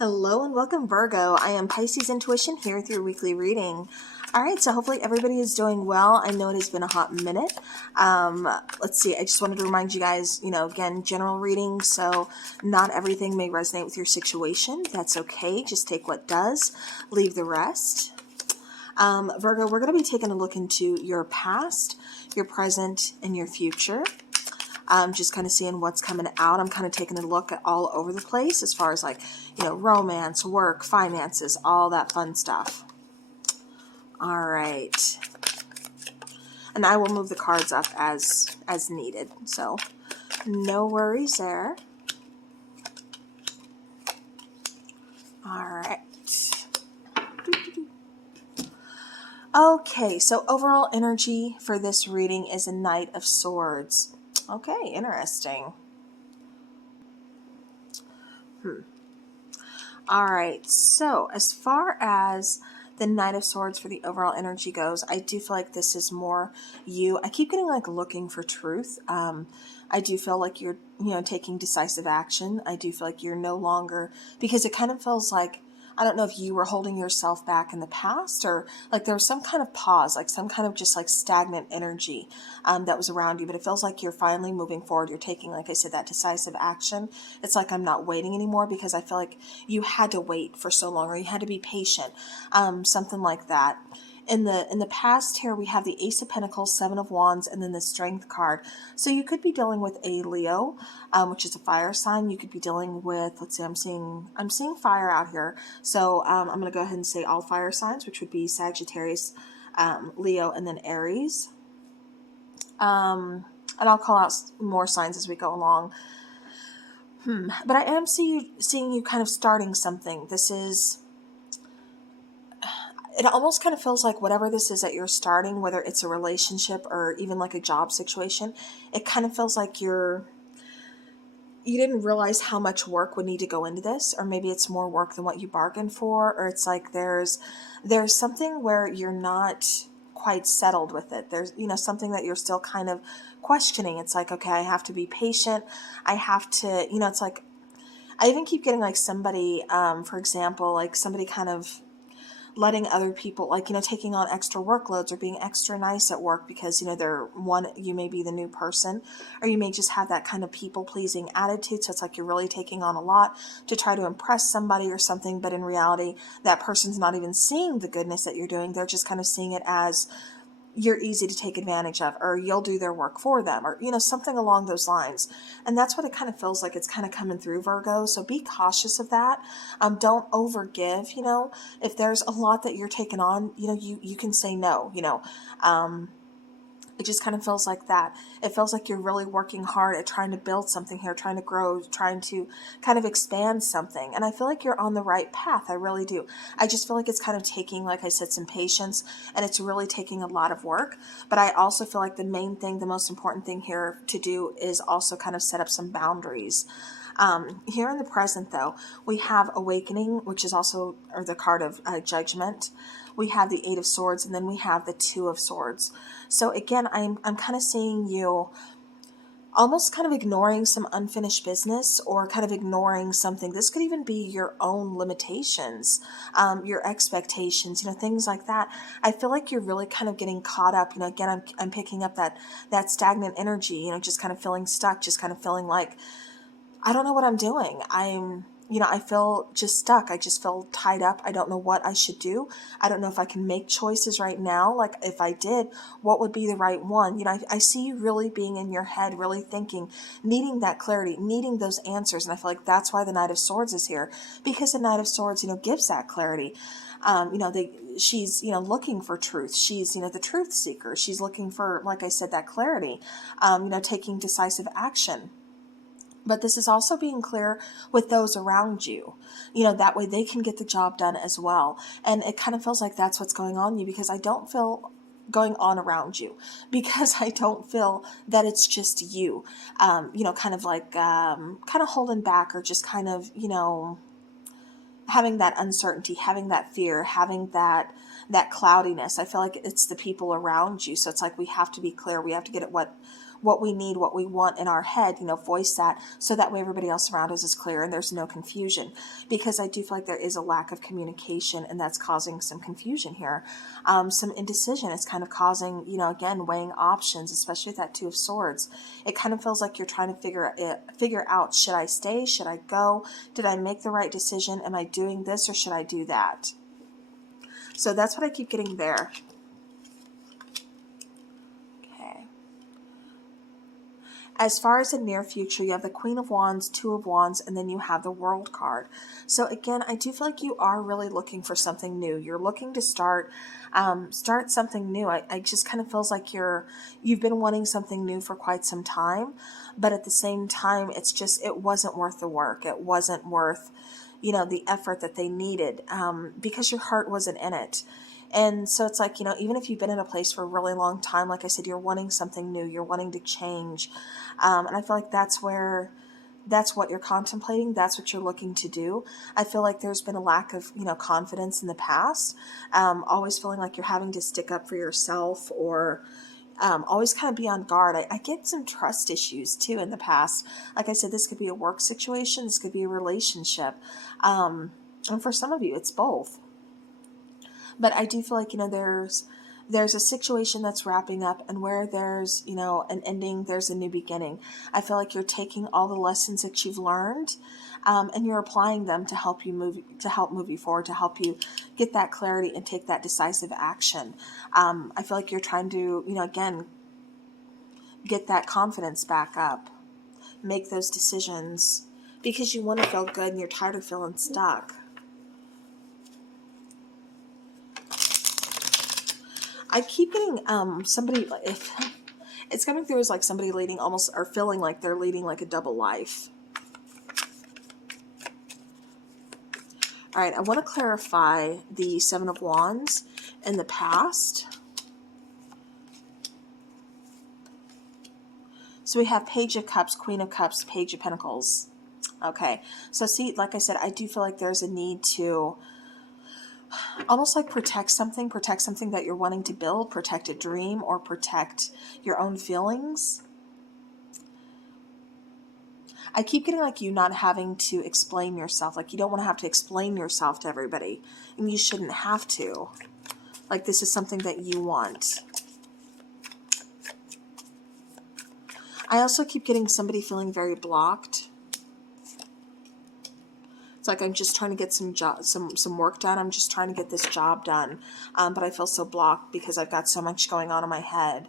Hello and welcome, Virgo. I am Pisces Intuition here with your weekly reading. All right, so hopefully everybody is doing well. I know it has been a hot minute. Let's see, I just wanted to remind you guys, again, general reading, so not everything may resonate with your situation. That's okay. Just take what does, leave the rest. Virgo, we're going to be taking a look into your past, your present, and your future. Just kind of seeing what's coming out. I'm kind of taking a look at all over the place as far as romance, work, finances, all that fun stuff. All right. And I will move the cards up as needed. So no worries there. All right. Okay, so overall energy for this reading is a Knight of Swords. Okay, interesting. All right, so as far as the Knight of Swords for the overall energy goes, I do feel like this is more you. I keep getting looking for truth. I do feel like you're, taking decisive action. I do feel like you're no longer, because it kind of feels like, I don't know if you were holding yourself back in the past or there was some kind of pause, some kind of just stagnant energy that was around you. But it feels like you're finally moving forward. You're taking, like I said, that decisive action. It's like I'm not waiting anymore because I feel like you had to wait for so long or you had to be patient, something like that. In the past here, we have the Ace of Pentacles, Seven of Wands, and then the Strength card. So you could be dealing with a Leo, which is a fire sign. You could be dealing with, let's see, I'm seeing fire out here. So I'm going to go ahead and say all fire signs, which would be Sagittarius, Leo, and then Aries. And I'll call out more signs as we go along. But I am seeing you kind of starting something. It almost kind of feels like whatever this is that you're starting, whether it's a relationship or even a job situation, it kind of feels like you didn't realize how much work would need to go into this, or maybe it's more work than what you bargained for, or it's like there's something where you're not quite settled with it. There's, something that you're still kind of questioning. It's like, okay, I have to be patient. I have to, it's like, I even keep getting somebody, for example, somebody kind of letting other people, taking on extra workloads or being extra nice at work because, you may be the new person, or you may just have that kind of people-pleasing attitude. So it's like you're really taking on a lot to try to impress somebody or something, but in reality, that person's not even seeing the goodness that you're doing. They're just kind of seeing it as you're easy to take advantage of, or you'll do their work for them, or, something along those lines. And that's what it kind of feels like it's kind of coming through, Virgo. So be cautious of that. Don't overgive, if there's a lot that you're taking on, you can say no, it just kind of feels like that. It feels like you're really working hard at trying to build something here, trying to grow, trying to kind of expand something. And I feel like you're on the right path. I really do. I just feel like it's kind of taking, like I said, some patience, and it's really taking a lot of work. But I also feel like the main thing, the most important thing here to do is also kind of set up some boundaries. Here in the present, though, we have Awakening, which is also the card of Judgment. We have the Eight of Swords, and then we have the Two of Swords. So again, I'm kind of seeing you almost kind of ignoring some unfinished business, or kind of ignoring something. This could even be your own limitations, your expectations, things like that. I feel like you're really kind of getting caught up. Again, I'm picking up that stagnant energy, just kind of feeling stuck, just kind of feeling like, I don't know what I'm doing. I feel just stuck. I just feel tied up. I don't know what I should do. I don't know if I can make choices right now. If I did, what would be the right one? I see you really being in your head, really thinking, needing that clarity, needing those answers. And I feel like that's why the Knight of Swords is here, because the Knight of Swords, gives that clarity. She's, looking for truth. She's, the truth seeker. She's looking for, like I said, that clarity, taking decisive action. But this is also being clear with those around you, that way they can get the job done as well. And it kind of feels like that's what's going on you, because I don't feel going on around you, because I don't feel that it's just you, kind of holding back, or just kind of, having that uncertainty, having that fear, having that cloudiness. I feel like it's the people around you. So it's like we have to be clear. We have to get it what what we need, what we want in our head, you know, voice that, so that way everybody else around us is clear and there's no confusion. Because I do feel like there is a lack of communication, and that's causing some confusion here. Some indecision. It's kind of causing, you know, again, weighing options, especially with that Two of Swords. It kind of feels like you're trying to figure out, should I stay? Should I go? Did I make the right decision? Am I doing this, or should I do that? So that's what I keep getting there. Okay. As far as the near future, you have the Queen of Wands, Two of Wands, and then you have the World card. So again, I do feel like you are really looking for something new. You're looking to start something new. I just kind of feels like you've been wanting something new for quite some time, but at the same time, it's just, it wasn't worth the work. It wasn't worth, you know, the effort that they needed, because your heart wasn't in it. And so it's like, you know, even if you've been in a place for a really long time, like I said, you're wanting something new, you're wanting to change. And I feel like that's what you're contemplating. That's what you're looking to do. I feel like there's been a lack of, you know, confidence in the past. Always feeling like you're having to stick up for yourself, or always kind of be on guard. I get some trust issues too in the past. Like I said, this could be a work situation. This could be a relationship. And for some of you, it's both. But I do feel like, you know, there's a situation that's wrapping up, and where there's, you know, an ending, there's a new beginning. I feel like you're taking all the lessons that you've learned, and you're applying them to help move you forward, to help you get that clarity and take that decisive action. I feel like you're trying to, you know, again, get that confidence back up, make those decisions, because you want to feel good and you're tired of feeling stuck. I keep getting somebody, if it's coming through as like somebody leading almost, or feeling like they're leading like a double life. All right, I want to clarify the Seven of Wands in the past. So we have Page of Cups, Queen of Cups, Page of Pentacles. Okay, so see, like I said, I do feel like there's a need to almost like protect something that you're wanting to build, protect a dream, or protect your own feelings. I keep getting like you not having to explain yourself. Like you don't want to have to explain yourself to everybody, and you shouldn't have to. Like this is something that you want. I also keep getting somebody feeling very blocked. It's like I'm just trying to get some work done. I'm just trying to get this job done. But I feel so blocked because I've got so much going on in my head.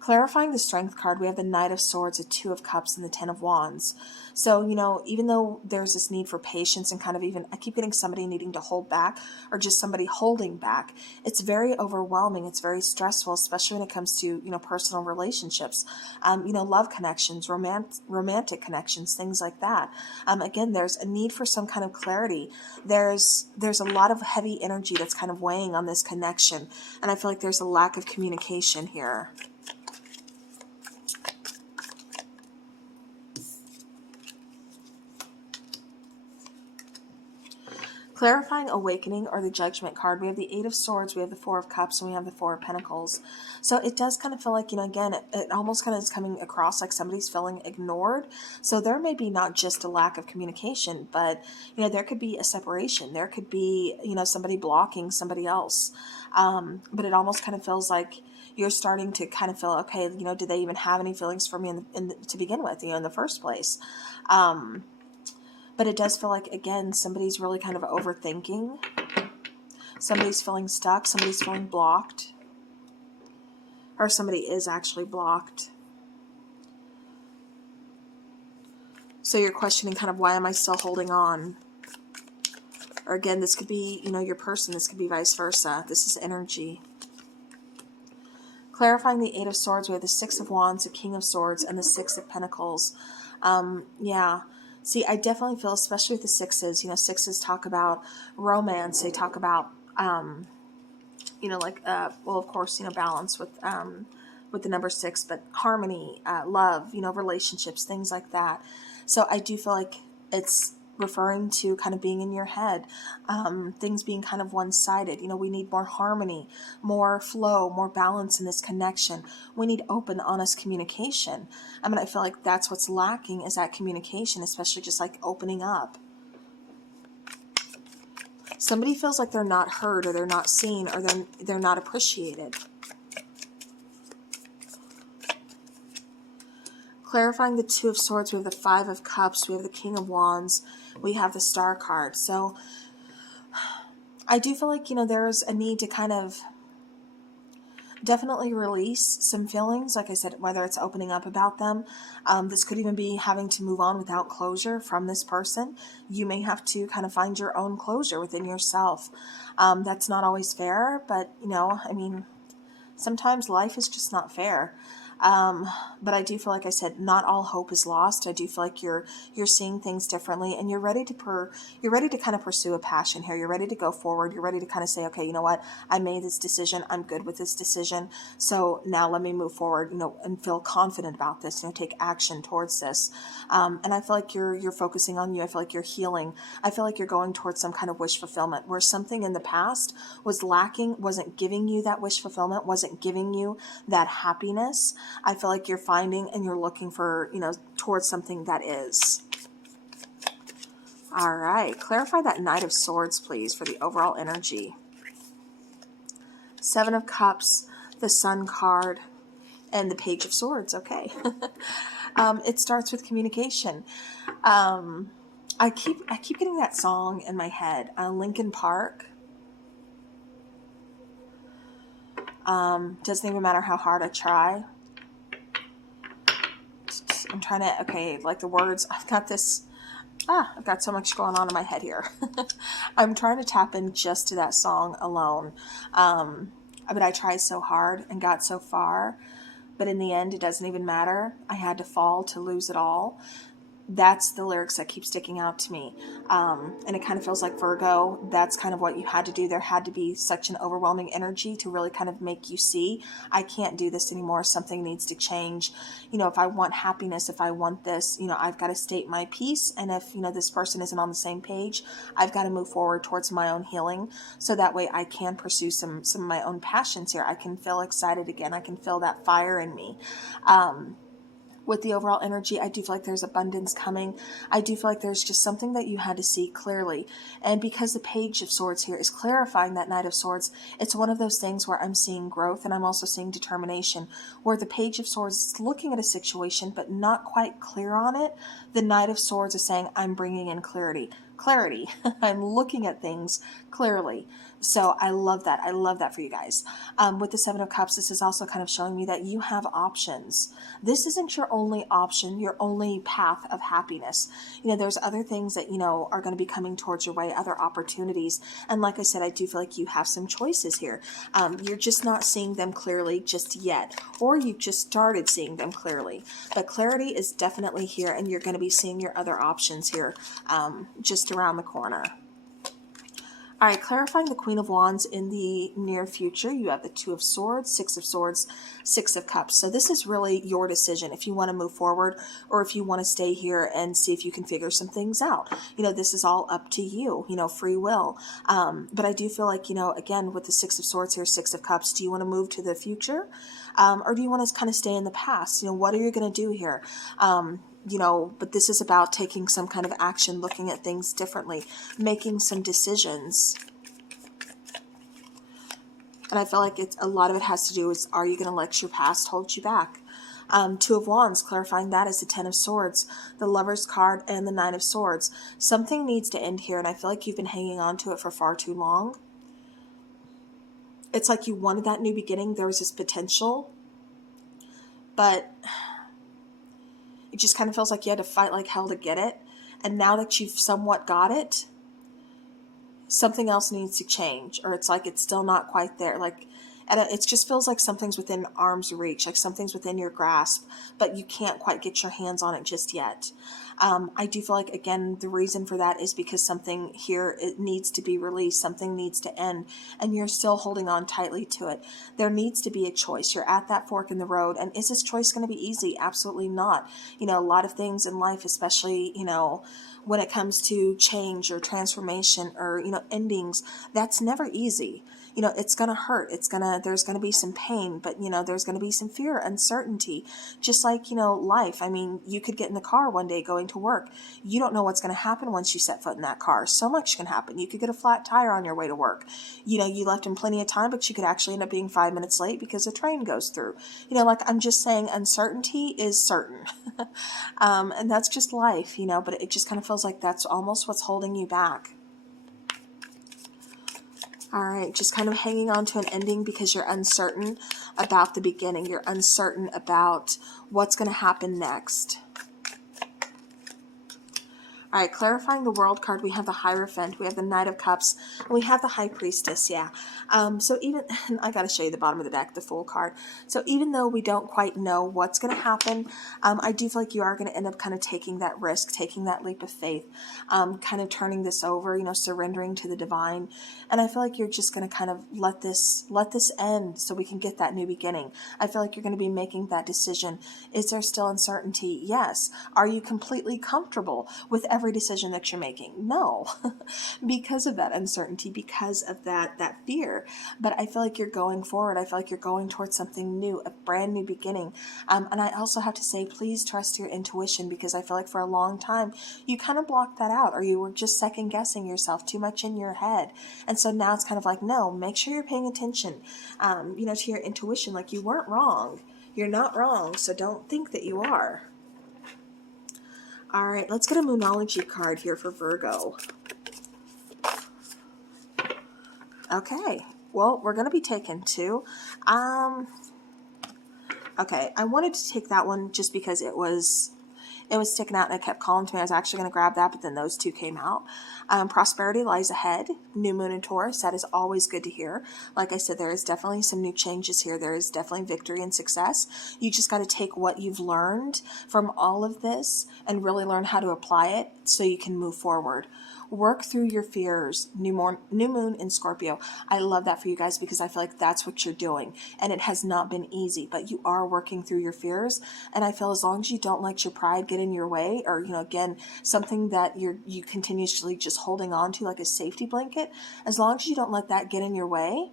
Clarifying the Strength card, we have the Knight of Swords, the Two of Cups, and the Ten of Wands. So, you know, even though there's this need for patience and kind of even, I keep getting somebody needing to hold back, or just somebody holding back. It's very overwhelming. It's very stressful, especially when it comes to, you know, personal relationships, you know, love connections, romantic connections, things like that. Again, there's a need for some kind of clarity. There's a lot of heavy energy that's kind of weighing on this connection. And I feel like there's a lack of communication here. Clarifying Awakening, or the Judgment card, we have the Eight of Swords, we have the Four of Cups, and we have the Four of Pentacles. So it does kind of feel like, you know, again, it almost kind of is coming across like somebody's feeling ignored. So there may be not just a lack of communication, but, you know, there could be a separation. There could be, you know, somebody blocking somebody else. But it almost kind of feels like you're starting to kind of feel, okay, you know, did they even have any feelings for me to begin with, you know, in the first place? But it does feel like, again, somebody's really kind of overthinking. Somebody's feeling stuck. Somebody's feeling blocked. Or somebody is actually blocked. So you're questioning kind of, why am I still holding on? Or again, this could be, you know, your person. This could be vice versa. This is energy. Clarifying the Eight of Swords, we have the Six of Wands, the King of Swords, and the Six of Pentacles. Yeah. See, I definitely feel, especially with the sixes, you know, sixes talk about romance. They talk about, you know, like, well, of course, you know, balance with the number six, but harmony, love, you know, relationships, things like that. So I do feel like it's referring to kind of being in your head, things being kind of one-sided. You know, we need more harmony, more flow, more balance in this connection. We need open, honest communication. I mean, I feel like that's what's lacking, is that communication, especially just like opening up. Somebody feels like they're not heard, or they're not seen, or they're not appreciated. Clarifying the Two of Swords, we have the Five of Cups, we have the King of Wands, we have the Star card. So I do feel like, you know, there's a need to kind of definitely release some feelings. Like I said, whether it's opening up about them. This could even be having to move on without closure from this person. You may have to kind of find your own closure within yourself. That's not always fair, but, you know, I mean, sometimes life is just not fair. But I do feel like I said, not all hope is lost. I do feel like you're seeing things differently, and you're ready to kind of pursue a passion here. You're ready to go forward. You're ready to kind of say, okay, you know what? I made this decision. I'm good with this decision. So now let me move forward, you know, and feel confident about this, you know, take action towards this. And I feel like you're focusing on you. I feel like you're healing. I feel like you're going towards some kind of wish fulfillment, where something in the past was lacking, wasn't giving you that wish fulfillment, wasn't giving you that happiness. I feel like you're finding and you're looking for, you know, towards something that is. All right. Clarify that Knight of Swords, please, for the overall energy. Seven of Cups, the Sun card, and the Page of Swords. Okay. It starts with communication. I keep getting that song in my head. Linkin Park. Doesn't even matter how hard I try. I'm trying to, okay, like the words, I've got so much going on in my head here. I'm trying to tap in just to that song alone. But I tried so hard and got so far, but in the end, it doesn't even matter. I had to fall to lose it all. That's the lyrics that keep sticking out to me. And it kind of feels like Virgo, that's kind of what you had to do. There had to be such an overwhelming energy to really kind of make you see, I can't do this anymore. Something needs to change. You know, if I want happiness, if I want this, you know, I've got to state my piece. And if, you know, this person isn't on the same page, I've got to move forward towards my own healing. So that way I can pursue some of my own passions here. I can feel excited again. I can feel that fire in me. With the overall energy, I do feel like there's abundance coming. I do feel like there's just something that you had to see clearly. And because the Page of Swords here is clarifying that Knight of Swords, it's one of those things where I'm seeing growth, and I'm also seeing determination. Where the Page of Swords is looking at a situation but not quite clear on it, the Knight of Swords is saying, I'm bringing in clarity. I'm looking at things clearly. So I love that. I love that for you guys. With the Seven of Cups, this is also kind of showing me that you have options. This isn't your only option, your only path of happiness. You know, there's other things that, you know, are going to be coming towards your way, other opportunities. And like I said, I do feel like you have some choices here. You're just not seeing them clearly just yet, or you've just started seeing them clearly. But clarity is definitely here, and you're going to be seeing your other options here just around the corner. All right, clarifying the Queen of Wands in the near future. You have the Two of Swords, Six of Swords, Six of Cups. So this is really your decision if you want to move forward, or if you want to stay here and see if you can figure some things out. You know, this is all up to you, you know, free will. But I do feel like, you know, again, with the Six of Swords here, Six of Cups, do you want to move to the future? Or do you want to kind of stay in the past? You know, what are you going to do here? You know, but this is about taking some kind of action, looking at things differently, making some decisions. And I feel like a lot of it has to do with, are you going to let your past hold you back? Two of Wands, clarifying that is the Ten of Swords, the Lover's card, and the Nine of Swords. Something needs to end here, and I feel like you've been hanging on to it for far too long. It's like you wanted that new beginning. There was this potential, but it just kind of feels like you had to fight like hell to get it. And now that you've somewhat got it, something else needs to change. Or it's like it's still not quite there. Like, And it just feels like something's within arm's reach, like something's within your grasp, but you can't quite get your hands on it just yet. I do feel like, again, the reason for that is because something here, it needs to be released, something needs to end, and you're still holding on tightly to it. There needs to be a choice. You're at that fork in the road, and is this choice going to be easy? Absolutely not. You know, a lot of things in life, especially, you know, when it comes to change or transformation or, you know, endings, that's never easy. You know, it's going to hurt. There's going to be some pain, but, you know, there's going to be some fear, uncertainty, just like, you know, life. I mean, you could get in the car one day going to work. You don't know what's going to happen once you set foot in that car. So much can happen. You could get a flat tire on your way to work. You know, you left in plenty of time, but you could actually end up being 5 minutes late because a train goes through. You know, like, I'm just saying, uncertainty is certain. And that's just life, you know, but it just kind of feels like that's almost what's holding you back. All right, just kind of hanging on to an ending because you're uncertain about the beginning. You're uncertain about what's going to happen next. All right, clarifying the world card, we have the Hierophant, we have the Knight of Cups, and we have the High Priestess, yeah. So even, I got to show you the bottom of the deck, the Fool card. So even though we don't quite know what's going to happen, I do feel like you are going to end up kind of taking that risk, taking that leap of faith, kind of turning this over, you know, surrendering to the divine. And I feel like you're just going to kind of let this end so we can get that new beginning. I feel like you're going to be making that decision. Is there still uncertainty? Yes. Are you completely comfortable with every decision that you're making? No. Because of that uncertainty, because of that fear. But I feel like you're going forward. I feel like you're going towards something new, a brand new beginning. And I also have to say, please trust your intuition, because I feel like for a long time you kind of blocked that out, or you were just second guessing yourself too much in your head. And so now it's kind of like, no, make sure you're paying attention, you know, to your intuition. Like, you weren't wrong. You're not wrong. So don't think that you are. All right, let's get a Moonology card here for Virgo. Okay, well, we're going to be taking two. Okay, I wanted to take that one just because it was sticking out and it kept calling to me. I was actually going to grab that, but then those two came out. Prosperity lies ahead. New moon in Taurus. That is always good to hear. Like I said, there is definitely some new changes here. There is definitely victory and success. You just got to take what you've learned from all of this and really learn how to apply it so you can move forward. Work through your fears. New moon in Scorpio. I love that for you guys because I feel like that's what you're doing. And it has not been easy, but you are working through your fears. And I feel as long as you don't let your pride get in your way, or, you know, again, something that you continuously just holding on to like a safety blanket, as long as you don't let that get in your way,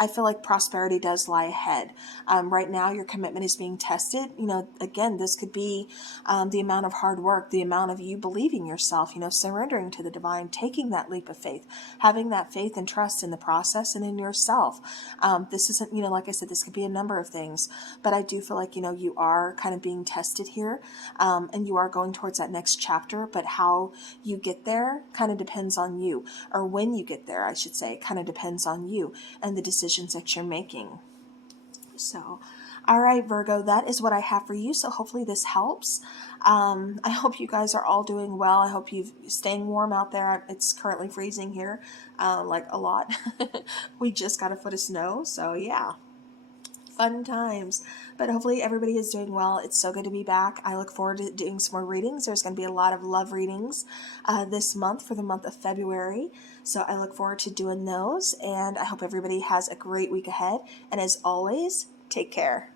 I feel like prosperity does lie ahead. Right now, your commitment is being tested. You know, again, this could be the amount of hard work, the amount of you believing yourself, you know, surrendering to the divine, taking that leap of faith, having that faith and trust in the process and in yourself. This isn't, you know, like I said, this could be a number of things, but I do feel like, you know, you are kind of being tested here, and you are going towards that next chapter, but how you get there kind of depends on you, or when you get there, I should say, kind of depends on you and the decisions that you're making. So, all right, Virgo, that is what I have for you. So hopefully this helps. I hope you guys are all doing well. I hope you're staying warm out there. It's currently freezing here, like a lot. We just got a foot of snow, so yeah. Fun times. But hopefully everybody is doing well. It's so good to be back. I look forward to doing some more readings. There's going to be a lot of love readings this month for the month of February. So I look forward to doing those. And I hope everybody has a great week ahead. And as always, take care.